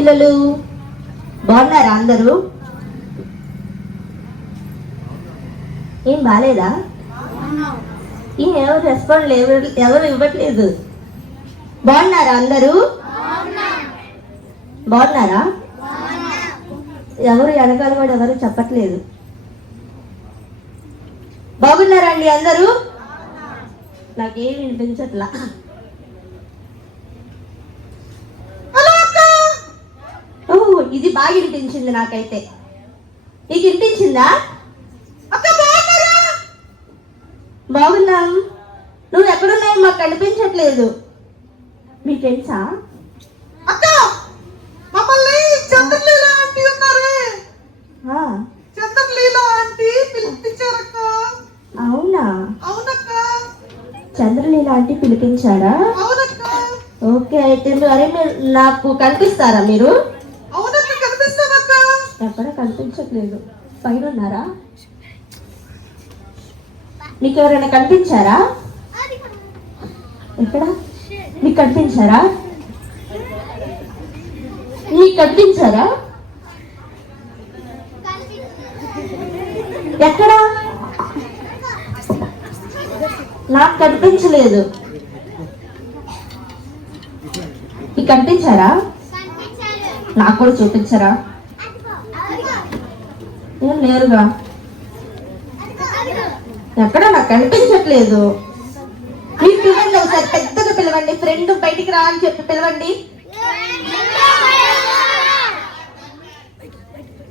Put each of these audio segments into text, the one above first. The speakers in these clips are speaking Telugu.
పిల్లలు, బాగున్నారా అందరూ? ఏం బాలేదా? ఎవరు రెస్పాండ్ ఎవరు ఇవ్వట్లేదు. బాగున్నారా అందరూ? బాగున్నారా? ఎవరు వెనకాల కూడా ఎవరు చెప్పట్లేదు. బాగున్నారా అండి అందరూ? నాకేం వినిపించట్లా. ఓ, ఇది బాగా వినిపించింది నాకైతే. నీకు వినిపించిందా? బాగున్నాం. నువ్వు ఎక్కడున్నావు? మాకు కనిపించట్లేదు. మీ ఫ్రెండ్సా? అవునా? చంద్రలీల ఆంటీ పిలిపించారా? ఓకే, అయితే అరే మీరు నాకు కనిపిస్తారా? మీరు ఎక్కడ కనిపించట్లేదు. పైన ఉన్నారా? మీకు ఎవరైనా కనిపించారా? ఎక్కడ? మీకు కనిపించారా? మీకు కనిపించారా? ఎక్కడ? నాకు కనిపించలేదు. మీకు కనిపించారా? నాకు కూడా చూపించారా? ఏం లేరుగా. ఎక్కడ? నాకు కనిపించట్లేదు. మీరు పిలవండి ఒకసారి, పెద్దగా పిలవండి. ఫ్రెండ్ బయటికి రా అని చెప్పి పిలవండి.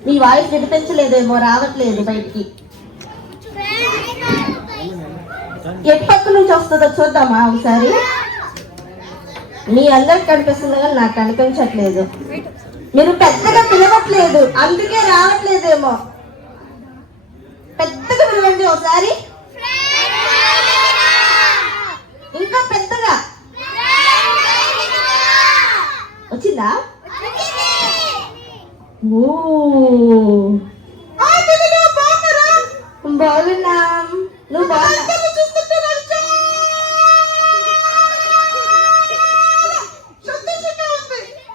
మీ వాయిస్ వినిపించలేదేమో, రావట్లేదు బయటికి. ఎప్పక్క నుంచి వస్తుందో చూద్దామా ఒకసారి. మీ అందరికి కనిపిస్తుంది కానీ నాకు కనిపించట్లేదు. మీరు పెద్దగా పిలవట్లేదు, అందుకే రావట్లేదేమో. పెద్దగా పిలవండి ఒకసారి, ఇంకా పెద్దగా. వచ్చిందా? ఓ, బాగున్నాం. నువ్వు బాగున్నా?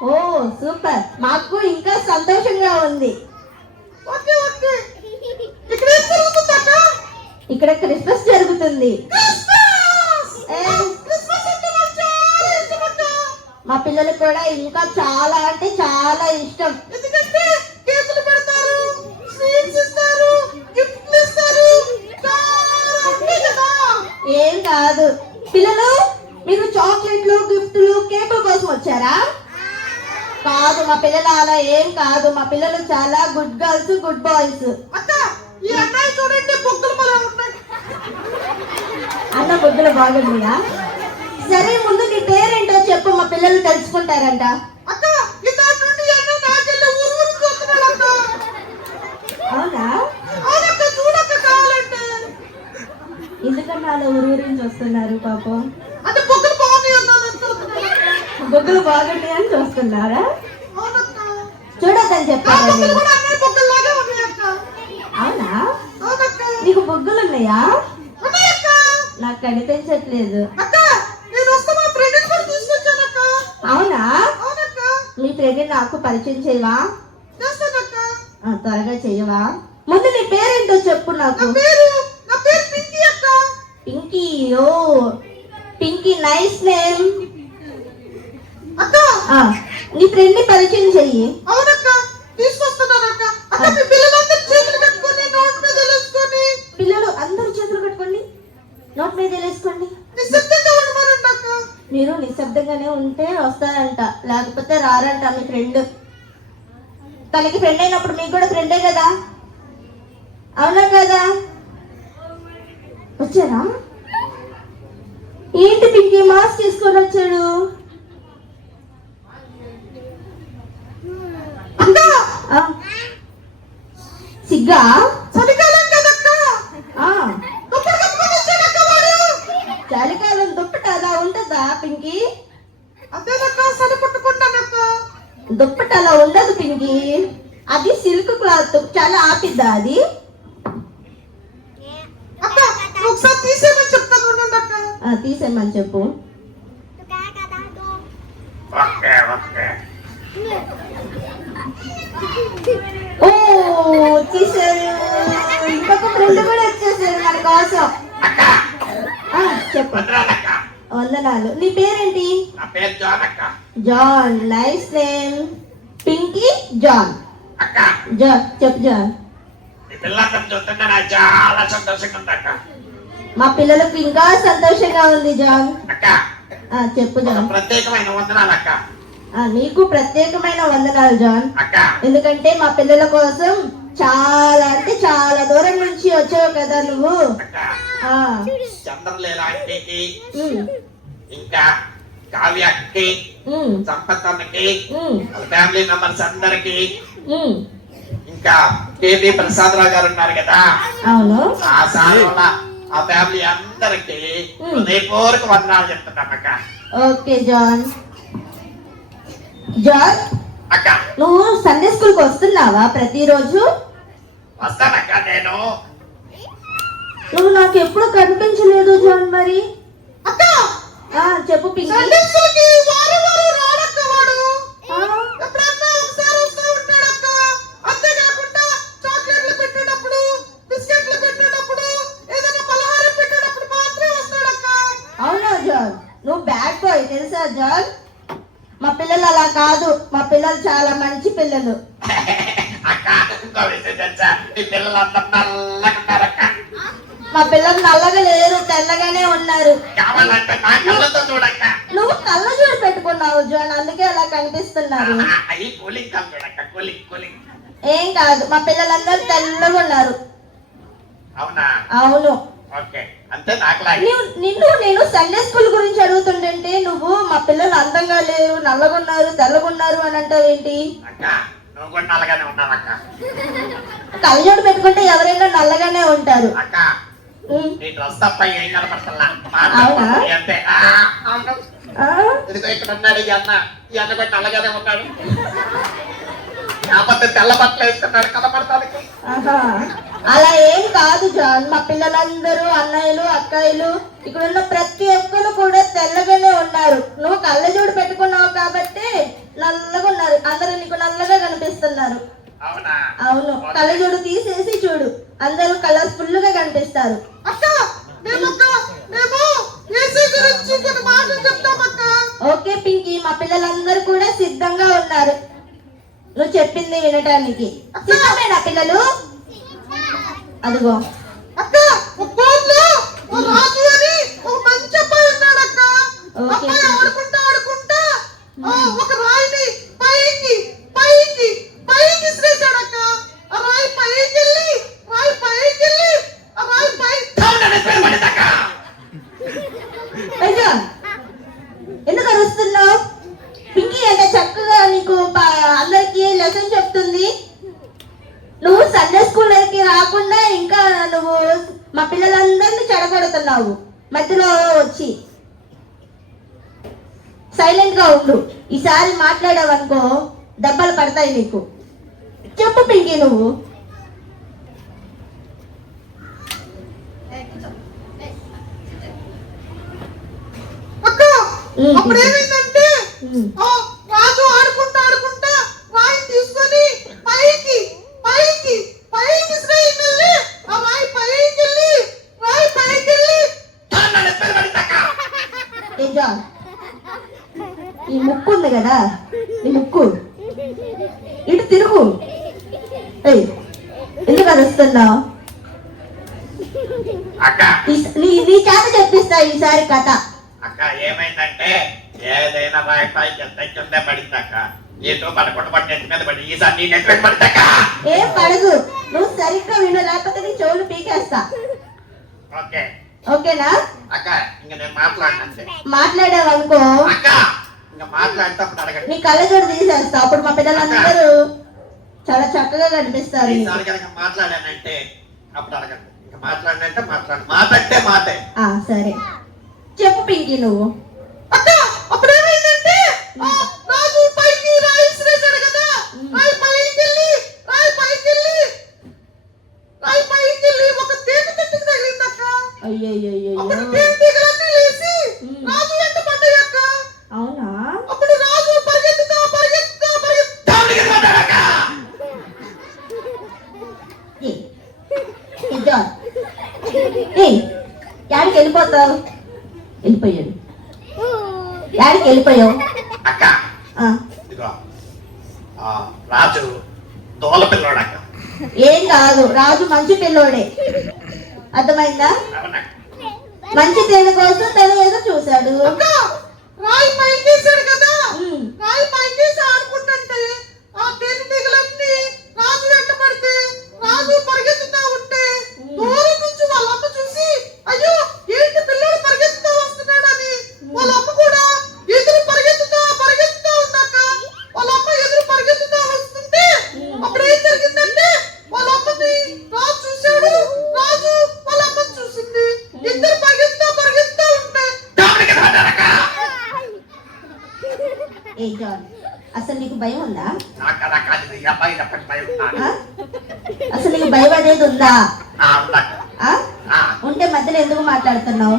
ఓ సూపర్, మాకు ఇంకా సంతోషంగా ఉంది. ఇక్కడ క్రిస్మస్ జరుగుతుంది. మా పిల్లలకు కూడా ఇంకా చాలా అంటే చాలా ఇష్టం. ఏం కాదు పిల్లలు, మీరు చాక్లెట్లు, గిఫ్ట్లు, కేకుల కోసం వచ్చారా? కాదు, మా పిల్లలు అలా ఏం కాదు. మా పిల్లలు చాలా గుడ్ గర్ల్స్, గుడ్ బాయ్స్. అన్న బుద్ధులు బాగున్నాయా? సరే, ముందు నీ పేరేంటో చెప్పు, మా పిల్లలు తెలుసుకుంటారంట. అవునా? ఎందుకన్నా అలా ఊరూరించి వస్తున్నారు పాపం? బొగ్గులు బాగుంటాయి అని చూస్తున్నారా? చూడొద్దని చెప్పారా? అవునా? నీకు బొగ్గులు ఉన్నాయా? నాకు కనిపించట్లేదు. అవునా? మీ ఫ్రెండ్ నాకు పరిచయం చేయవా? త్వరగా చెయ్యవా? ముందు నీ పేరేంటో చెప్పు నాకు. పింకీ. ఓ పింకీ, నైస్ నేమ్. నీ ఫ్రెండ్ ని పరిచయం చెయ్యి. పిల్లలు అందరూ చేతులు కట్టుకోండి, నోట్ మీద వేసుకోండి. మీరు నిశ్శబ్దంగానే ఉంటే వస్తారంట, లేకపోతే రారంట. మీ ఫ్రెండ్ తనకి ఫ్రెండ్ అయినప్పుడు మీకు కూడా ఫ్రెండే కదా? అవునా కదా? వచ్చారా? ఏంటి పింకీ మాస్క్ తీసుకొని వచ్చాడు? సిగ్గా? చలికాలం దుప్పట అలా ఉంటదా పింకీ? దుప్పట అలా ఉండదు పింకీ, అది సిల్క్ క్లాత్. చాలా ఆపిద్దా అది? తీసేయమని చెప్పు. ఫ్రెండ్ కూడా వచ్చేసారు మన కోసం. అక్క ఆ, చెప్పు. వందనాలక్క. వందనాలు. నీ పేరేంటి? నా పేరు జాన్ అక్క. John. Nice name. Pinky John. అక్క జాన్ చెప్పు జాన్. ఈ పిల్లలందరూ చూస్తుంటే నాకు చాలా సంతోషంగా ఉంది అక్క. మా పిల్లలకు ఇంకా సంతోషంగా ఉంది జాన్. అక్క చెప్పు ఒక జాన్. ప్రత్యేకమైన వందనాలు అక్క. నీకు ప్రత్యేకమైన వందనాలు జాన్. అక్క ఎందుకంటే మా పిల్లల కోసం చాలా అంటే చాలా దూరం నుంచి వచ్చావు కదా నువ్వు. అక్క ఆ, చంద్రలేల ఆంటీకి, ఉమ్, ఇంకా కావ్య అక్కకి, ఉమ్, సంపత్ అన్నకి, ఉమ్, వాళ్ళ ఫ్యామిలీ మెంబర్స్ అందరికి, ఉమ్. ఇంకా కేపీ ప్రసాదరావు గారు ఉన్నారు కదా, అవును. ఆ సార్ వల్ల ఆ ఫ్యామిలీ అందరికి హృదయపూర్వక వందనాలు చెప్తున్నామక్క. Okay John. జాన్, అక్క నువ్వు సండే స్కూల్ కి వస్తున్నావా ప్రతిరోజు? వస్తానక్క. నేను నువ్వు నాకు ఎప్పుడు కనిపించలేదు జాన్. మరి అక్క చెప్పు పింకీ. సండే స్కూల్కి వారం వారం రాడక్క వాడు. ఆ, ఎప్పుడన్నా ఒకసారి వస్తూ ఉంటాడక్క. అంతేకాకుండా చాక్లెట్లు పెట్టేటప్పుడు, బిస్కెట్లు పెట్టేటప్పుడు, ఏదైనా పలహారం పెట్టేటప్పుడు మాత్రమే వస్తాడక్క. అవునా జాన్? నువ్వు బ్యాడ్ బాయ్ తెలుసా జాన్? మా పిల్లలు అలా కాదు. మా పిల్లలు చాలా మంచి పిల్లలు. అక్క ఇంకో విషయం తెలుసా? ఈ పిల్లలందరూ నల్లగా ఉన్నారక్క. మా పిల్లలు నల్లగా లేరు, తెల్లగానే ఉన్నారు. కావాలంటే నా కళ్ళతో చూడక్క. నువ్వు కళ్ళజోడు పెట్టుకున్నావు జాన్, అందుకే అలా కనిపిస్తున్నారు. అవి కూలింగ్ కళ్ళు చూడక్క. Cooling cooling. ఏం కాదు, మా పిల్లలందరూ తెల్లగా ఉన్నారు. అవునా? అవును. ఓకే. అంతే నాకులాగే. నిన్ను నేను సండే స్కూల్ గురించి అడుగుతుంటే నువ్వు మా పిల్లలు అందంగా లేరు, నల్లగున్నారు, తెల్లగున్నారు అని అంటావు ఏంటి? అక్క నువ్వు కూడా నల్లగానే ఉన్నావక్క. కళ్ళజోడు పెట్టుకుంటే ఎవరైనా నల్లగానే ఉంటారు. అక్క ఉమ్. నీ డ్రెస్ తప్ప ఏం కనపడుతున్నా? అవునా? అంతే. అవును. ఆ? ఇదిగో ఇక్కడ ఉన్నాడు ఈ అన్న. ఈ అన్న కూడా నల్లగానే ఉన్నాడు. కాకపోతే తెల్ల బట్టలు వేసుకున్నాడు కనపడతానికి. ఆహా. అలా ఏం కాదు జాన్. మా పిల్లలందరూ అన్నయ్యలు, అక్కయ్యలు, ఇక్కడ ఉన్న ప్రతి ఒక్కరు కూడా తెల్లగానే ఉన్నారు. నువ్వు కళ్ళజోడు పెట్టుకున్నావు కాబట్టి నల్లగా ఉన్నారు. అందరూ నీకు నల్లగా కనిపిస్తున్నారు. అవునా? అవును. కళ్ళజోడు తీసేసి చూడు, అందరూ కలర్ఫుల్ గా కనిపిస్తారు. ఓకే పింకీ, మా పిల్లలందరూ కూడా సిద్ధంగా ఉన్నారు నువ్వు చెప్పింది వినటానికి. సిద్ధమేనా పిల్లలు? అదిగో అక్క రాజు అని ఒక మంచి అబ్బాయి ఉన్నాడు అక్క. అబ్బాయి ఆడుకుంటా ఆడుకుంటా ఒక రాయిని పైకి పైకి పైకి ఇసిరేశాడు అక్క. ఆ రాయి పైకి వెళ్ళి ఆ రాయి పై అయ్యో, ఎందుకు అరుస్తున్నావు? పింకీ అంటే చక్కగా నీకు అందరికి లెసన్ చెప్తుంది. నువ్వు సండే స్కూల్కి రాకుండా ఇంకా నువ్వు మా పిల్లలందరినీ చెడగొడుతున్నావు మధ్యలో వచ్చి. సైలెంట్ గా ఉండు. ఈసారి మాట్లాడావనుకో దెబ్బలు పడతాయి నీకు. చెప్పు పింకీ నువ్వు. అప్పుడు ఏమైందంటే రాజు ఆడుకుంటా ఆడుకుంటా రాయి తీసుకొని పైకి పైకి పైకి ఇసిరేయాలి. ఆ రాయి పైకి వెళ్ళి ఏ జాన్, ఈ ముక్కు ఉంది కదా, ఈ ముక్కు ఇటు తిరుగు. ఏయ్, ఎందుకు అరుస్తున్నావు? అక్క నీ చేత చెప్పిస్తా ఈసారి కథ. అక్క ఏమైందంటే ఏదైనా రాయి పైకి ఎంత కింద పడింది అక్క. ఏదో పడకుండా పడి నెట్ మీద పడి ఈసారి నీ నెట్ మీద పడిందక్క. ఏం పడదు, నువ్వు సరిగ్గా విను, లేకపోతే నీ చెవులు పీకేస్తా. ఓకే ఓకేనా? అక్క ఇంక నేను మాట్లాడినంతే. మాట్లాడావనుకో అక్క ఇంకా మాట్లాడేటప్పుడు అడగండి. నీ కళ్ళజోడు తీసేస్తా. అప్పుడు మా పిల్లలందరూ చాలా చక్కగా కనిపిస్తారు. ఈసారి కనుక మాట్లాడానంటే అప్పుడు అడగండి. ఇంకా మాట్లాడినంటే మాట్లాడంటే మాటే. సరే చెప్పు పింకీ నువ్వు. అక్క అప్పుడు ఏమైందంటే రాజు పైకి రాయి ఇసిరేశాడు కదా. రాయి పైకి వెళ్ళి ఒక తేనె చెట్టుకి తగిలింది అక్క. అయ్యయ్యో, అప్పుడు తేనె తీగలన్నీ లేచి రాజు వెంట పడ్డాయి అక్క. అవునా? అప్పుడు రాజు పరిగెత్తుతా జాన్, ఏయ్ యాడికి వెళ్ళిపోతావు? వెళ్ళిపోయాడు. యాడికి వెళ్ళిపోయావు? అక్క ఆ, ఇదిగో రాజు దోల పిల్లోడు అక్క. ఏం కాదు, రాజు మంచి పిల్లోడే. అర్థమైందా? అవునక్క. మంచి తేనె కోసం తను ఏదో చూశాడు. అక్క రాయి పైకేసాడు కదా, ఉమ్, రాయి పైకేసి ఆడుకుంటుంటే ఆ తేనెటీగలన్నీ రాజు వెంట పడితే రాజు పరిగెత్తుతా ఉంటే దూరం నుంచి వాళ్ళ అమ్మ చూసి అయ్యో ఏంటి పిల్లడు పరిగెత్తుతా వస్తున్నాడని వాళ్ళ అమ్మ కూడా ఎదురు పరిగెత్తుతా ఉందాక వాళ్ళ అమ్మ ఎదురు పరిగెత్తుతా వస్తుంటే అప్పుడు ఏం జరిగిందంటే వాళ్ళ అమ్మని రాజు చూశాడు, రాజు వాళ్ళ అమ్మని చూసింది. ఇద్దరు పరిగెత్తుతా ఉంటే దేవుడికి దండాలక్క. ఏ జాన్, అసలు నీకు భయం ఉందా? నాకు అలా కాదు, ఈ అబ్బాయి ఎప్పటి భయం ఉన్నాడు. ఆ? అసలు నీకు భయం అనేది ఉందా? ఉందక్క. ఆ? ఆ, ఉంటే మధ్యలో ఎందుకు మాట్లాడుతున్నావు?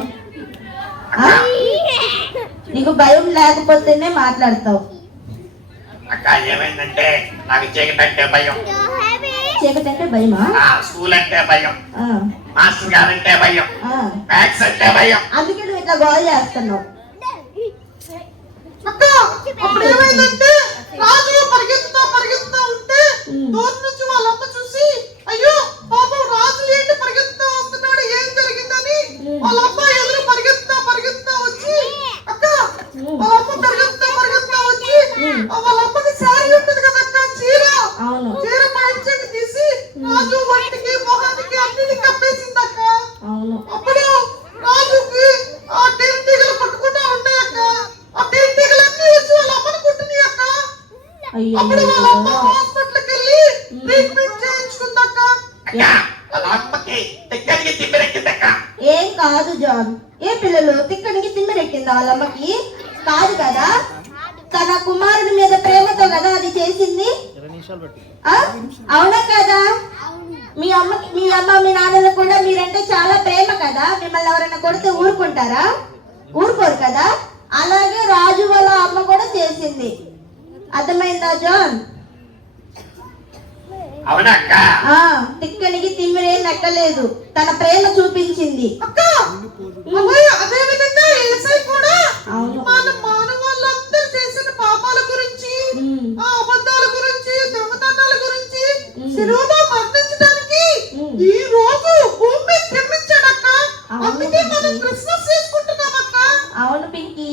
అక్క. నీకు భయం లేకపోతేనే మాట్లాడతావు. అక్క ఏమైందంటే నాకు చీకటి అంటే భయం, చీకటి అంటే భయమా? స్కూల్ అంటే భయం, ఆ, మాస్టర్ గారంటే భయం, ఆ. మ్యాథ్స్ అంటే భయం. అందుకే నువ్వు ఇట్లా గోల్ చేస్తున్నావు. అక్క అప్పుడు ఏమైందంటే రాజు పరిగెత్తుతా ఉంటే ఉమ్. దూరం నుంచి వాళ్ళ అమ్మ చూసి అయ్యో పాపం రాజు ఏంటి పరిగెత్తుతా వస్తున్నాడు, ఏం జరిగిందని ఉమ్. వాళ్ళ అమ్మ ఎదురు పరిగెత్తుతా వచ్చి అక్క వాళ్ళ అమ్మ పరిగెత్తుతా వచ్చి ఉమ్. వాళ్ళ అమ్మకి శారీ ఉంటుంది కదా అక్క, చీర అవును, చీర పైచేకి తీసి రాజు వంటికి మొహానికి అన్నిటికి కప్పేసింది అక్క. అవును. అప్పుడు రాజుకి ఆ తేనెటీగలు పట్టుకుంటా ఉన్నాయక్క, ఆ తేనెటీగలన్నీ వచ్చి వాళ్ళ అమ్మని కుట్టినాయి అక్క. అయ్యో, అప్పుడు వాళ్ళ అమ్మ హాస్పిటల్కి వెళ్ళి ట్రీట్మెంట్ చేయించుకుందక్క. అక్క వాళ్ళ అమ్మకి దగ్గరికి తిమ్మిరెక్కిందక్క. ఏం కాదు జాన్. ఏ పిల్లలు తిక్కడికి తిమ్మిరెక్కిందా వాళ్ళమ్మకి? కాదు కదా, తన కుమారుడి మీద ప్రేమతో కదా అది చేసింది. ఆ? అవునా కదా? మీ అమ్మ మీ నాన్నలు కూడా మీరంటే చాలా ప్రేమ కదా. మిమ్మల్ని ఎవరైనా కొడితే ఊరుకుంటారా? ఊరుకోరు కదా. అలాగే రాజు వాళ్ళ అమ్మ కూడా చేసింది. అర్థమైందా జాన్? అవునక్క. ఆ, తిక్కనికి తిమ్మిరేం లెక్కలేదు, తన ప్రేమ చూపించింది. అక్క అమ్మాయి అదే విధంగా యేసయ్య కూడా అవును. మన మానవాళ్ళందరూ చేసిన పాపాల గురించి ఉమ్, ఆ అబద్ధాల గురించి దొంగతనాల గురించి ఉమ్. శిలువలో మరణించడానికి ఉమ్. ఈ రోజు భూమి జన్మించాడక్క. అవును. అందుకే మనం క్రిస్మస్ చేసుకుంటున్నామక్క. అవును పింకీ.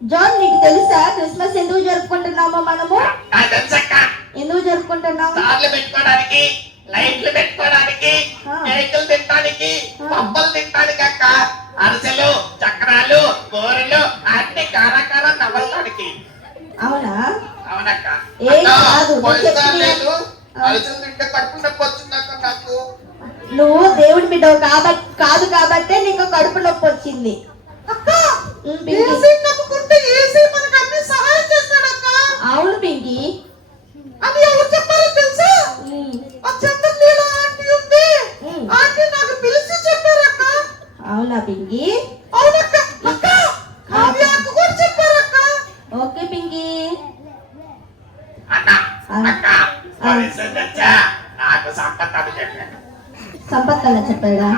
జాన్, నీకు తెలుసా క్రిస్మస్ ఎందుకు జరుపుకుంటున్నామో మనము? నాకు తెలుసక్క. ఎందుకు జరుపుకుంటున్నాం? తాళ్ళు పెట్టుకోవడానికి, లైట్లు పెట్టుకోవడానికి, ఆ. కేకులు తినడానికి, ఆ. పప్పులు తినడానికి అక్క. అరిసెలు, చక్రాలు, బోరెలు అన్ని కారకార నవ్వడానికి. అవునా? అవునక్క. ఏం కాదు, నేను పోయినసారి చెప్తున్నా. లేదు, ఆ. అరిసెలు తింటే కడుపు నొప్పి వచ్చిందక్క నాకు. నువ్వు దేవుడి బిడ్డవు కాదు కాబట్టే నీకు కడుపు నొప్పి వచ్చింది. అక్క పింకీ. యేసయ్య నమ్ముకుంటే యేసయ్య మనకు అన్ని సహాయం చేస్తాడక్క. అవును పింకీ. అది ఎవరు చెప్పారో తెలుసా? ఉమ్, ఆ చంద్రలీల ఆంటీ ఉంది, ఉమ్. ఆంటీ నాకు పిలిచి చెప్పారక్క. అవునా పింకీ? అవునక్క. అక్క కావ్య అక్క కూడా చెప్పారక్క. ఓకే పింకీ. అన్న ఆ. అక్క అరిసెలు తెచ్చా, నాకు సంపత్ అని చెప్పాను. సంపత్ అలా చెప్పాడా?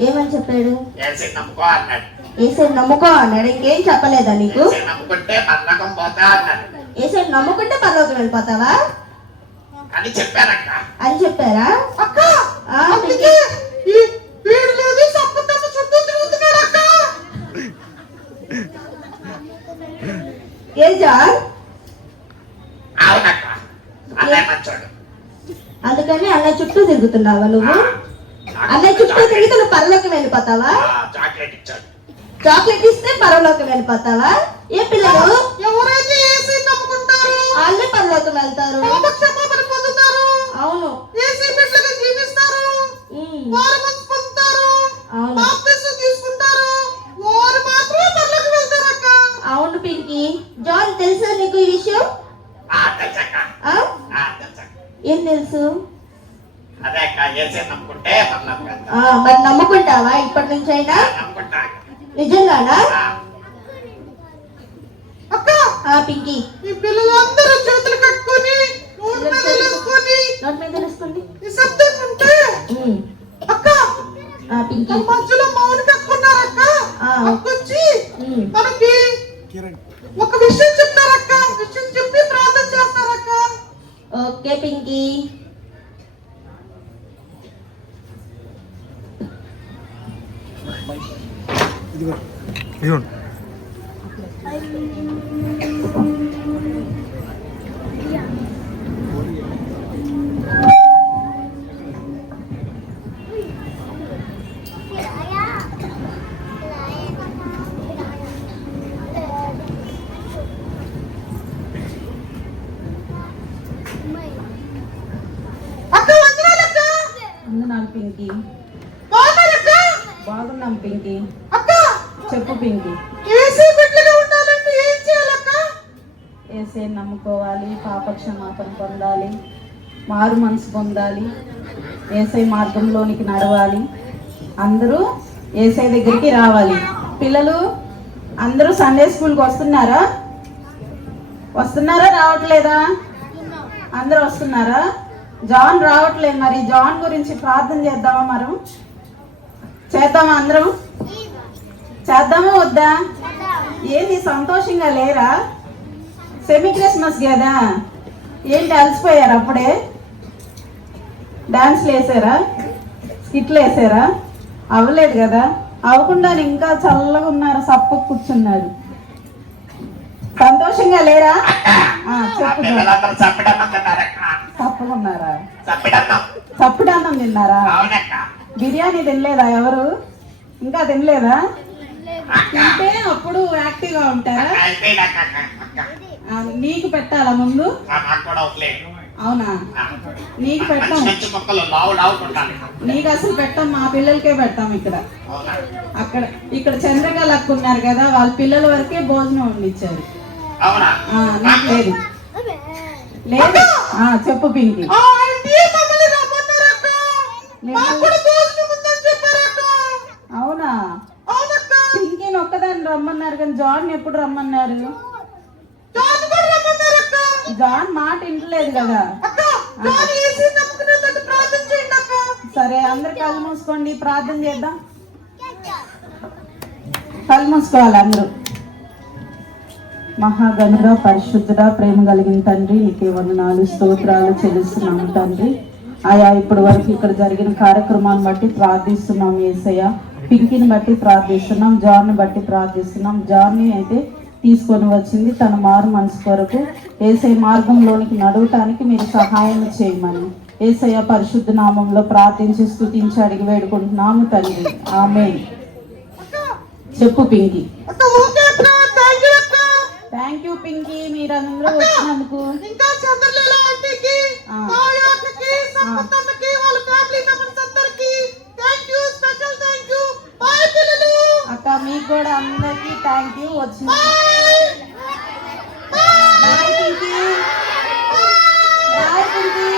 ఏమని చెప్పాడు? ఏసీ నమ్ముకో అన్నాడు. ఏసై నమ్ముకో అన్నాడు, ఇంకేం చెప్పలేదా నీకు? ఏసీ నమ్ముకుంటే పర్లకం పోతా అన్నాడు ఏసై నమ్ముకుంటే పరలోకి వెళ్ళిపోతావా అని చెప్పారక్క. అని చెప్పారా? అక్క ఆ, అందుకే ఈ వీడు లేదు సంపతమ్మ చుట్టూ తిరుగుతున్నాడు అక్క. ఏ జాన్? అవునక్క. అన్నయ్య మంచోడు. అందుకని అన్నయ్య చుట్టూ తిరుగుతున్నావా నువ్వు? అన్నయ్య చుట్టూ తిరిగితే నువ్వు పరలోకి వెళ్ళిపోతావా? చాక్లెట్ ఇచ్చాడు. చాక్లెట్ ఇస్తే పరలోకి వెళ్ళిపోతావా? ఏ పిల్లలు ఎవరైతే యేసయ్య నమ్ముకుంటారో వాళ్ళే పరలోకి వెళ్తారు. పాప క్షమాపణ పొందుతారు, అవును. యేసయ్య బిడ్డలుగా జీవిస్తారు, ఉమ్, వారు మనసు పొందుతారు, అవును. బాప్తిసం తీసుకుంటారు, వారు మాత్రమే పరలోకి వెళ్తారక్క. అవును పింకీ. జాన్, తెలుసా నీకు ఈ విషయం? తెలుసక్క. ఆ? తెలుసక్క. ఏం తెలుసు? అదే అక్క, ఏసీ నమ్ముకుంటే పర్లకు వెళ్తా. మరి నమ్ముకుంటావా ఇప్పటి నుంచైనా? నమ్ముకుంటా. నిజంగానా? అక్క పింకీ. ఈ పిల్లలందరూ చేతులు కట్టుకొని నోటి మీద వేసుకొని నోటి మీద తెలుసుకోండి. నిశ్శబ్దంగా ఉంటే ఉమ్, అక్క పింకీ మధ్యలో మౌనిక అక్క ఉన్నారక్క. అక్క వచ్చి ఉమ్. మనకి ఒక విషయం చెప్తారక్క. విషయం చెప్పి ప్రార్థన చేస్తారక్క. ఓకే పింకీ. అక్క వందనాలక్క. అందున్నాను పింకీ. బాగున్నారక్క. బాగున్నాం పింకీ. అక్క చెప్పు పింకీ. ఏసీ బిడ్డలుగా ఉండాలంటే ఏం చేయాలక్క? ఏసే నమ్ముకోవాలి, పాప క్షమాపణ పొందాలి, మారు మనసు పొందాలి, ఏసై మార్గంలోనికి నడవాలి, అందరూ ఏసై దగ్గరికి రావాలి. పిల్లలు అందరూ సండే స్కూల్కి వస్తున్నారా? వస్తున్నారా రావట్లేదా? అందరూ వస్తున్నారా? జాన్ రావట్లేదు. మరి జాన్ గురించి ప్రార్థన చేద్దామా? మనం చేద్దామా? అందరం చేద్దామా వద్దా? ఏంది సంతోషంగా లేరా? సెమీ క్రిస్మస్ కదా, ఏంటి అలసిపోయారు అప్పుడే? డాన్స్లు వేసారా? స్కిట్లు వేసారా? అవ్వలేదు కదా? అవ్వకుండా ఇంకా చల్లగా ఉన్నారు, సప్పు కూర్చున్నారు. సంతోషంగా లేరా? చెప్పు. పిల్లలందరూ చప్పిడన్నం తిన్నారక్క. సప్పగా ఉన్నారా? చప్పిడన్నం. చప్పుడన్నం తిన్నారా? అవునక్క. బిర్యానీ తినలేదా ఎవరు? ఇంకా తినలేదా? అక్క తింటే అప్పుడు యాక్టివ్ గా ఉంటారా? అయిపోయినాక అక్క. నీకు పెట్టాలా ముందు? నాకు కూడా ఒకలేదు. అవునా? నీకు పెట్టాం. మంచి మొక్కలు లావు లావుకుంటాను. నీకు అసలు పెట్టాం, మా పిల్లలకే పెడతాం. ఇక్కడ అవునా? అక్కడ ఇక్కడ చంద్రకళ అక్క ఉన్నారు కదా, వాళ్ళ పిల్లల వరకే భోజనం వండిచ్చారు. అవునా? నీకు లేదు? లేదు. చెప్పు పింకీ. ఆ ఆంటీ మమ్మల్ని రమ్మన్నారక్క. మాకు కూడా భోజనం ఉందని చెప్పారక్క. అవునా? అవునక్క. పింకీని ఒక్కదాన్ని రమ్మన్నారు కానీ జాన్ ఎప్పుడు రమ్మన్నారు? జాన్ కూడా రమ్మన్నారక్క. జాన్ మాట వింటలేదు కదా. అక్క జాన్ ఏసీ నమ్ముకునేటట్టు ప్రార్థన చేయండి అక్క. సరే, అందరు కళ్ళు మూసుకోండి, ప్రార్థన చేద్దాం. కళ్ళు మూసుకోవాలి అందరూ. మహాగణుడ, పరిశుద్ధుడ, ప్రేమ కలిగిన తండ్రి, నీకే వందనాలు, స్తోత్రాలు చెల్లిస్తున్నాము తండ్రి. ఆయా ఇప్పటి వరకు ఇక్కడ జరిగిన కార్యక్రమాన్ని బట్టి ప్రార్థిస్తున్నాం యేసయ్య. పింకీని బట్టి ప్రార్థిస్తున్నాం, జాన్ని బట్టి ప్రార్థిస్తున్నాం. జాన్ని అయితే తీసుకొని వచ్చింది తన మారు మనసు కొరకు యేసయ్య మార్గంలోనికి నడవటానికి మీరు సహాయం చేయమని యేసయ్య పరిశుద్ధ నామంలో ప్రార్థించి స్తుతించి అడిగి వేడుకుంటున్నాము తండ్రి. ఆమేన్. చెప్పు పింకీ. అక్క ఓకే అక్క. థాంక్యూ అక్క. థ్యాంక్ యూ పింకీ, మీరందరూ వచ్చినందుకు. ఇంకా చంద్రలీల ఆంటీకి, మాయాకి, సంపతమ్మకి, వాళ్ళ ఫ్యామిలీ మెంబర్స్ అందరికి థాంక్యూ, స్పెషల్ థాంక్యూ. బాయ్ పిల్లలు. అక్క మీకు కూడా అందరికి థ్యాంక్ యూ వచ్చిన. Bye. Bye Pinky. Bye Pinky.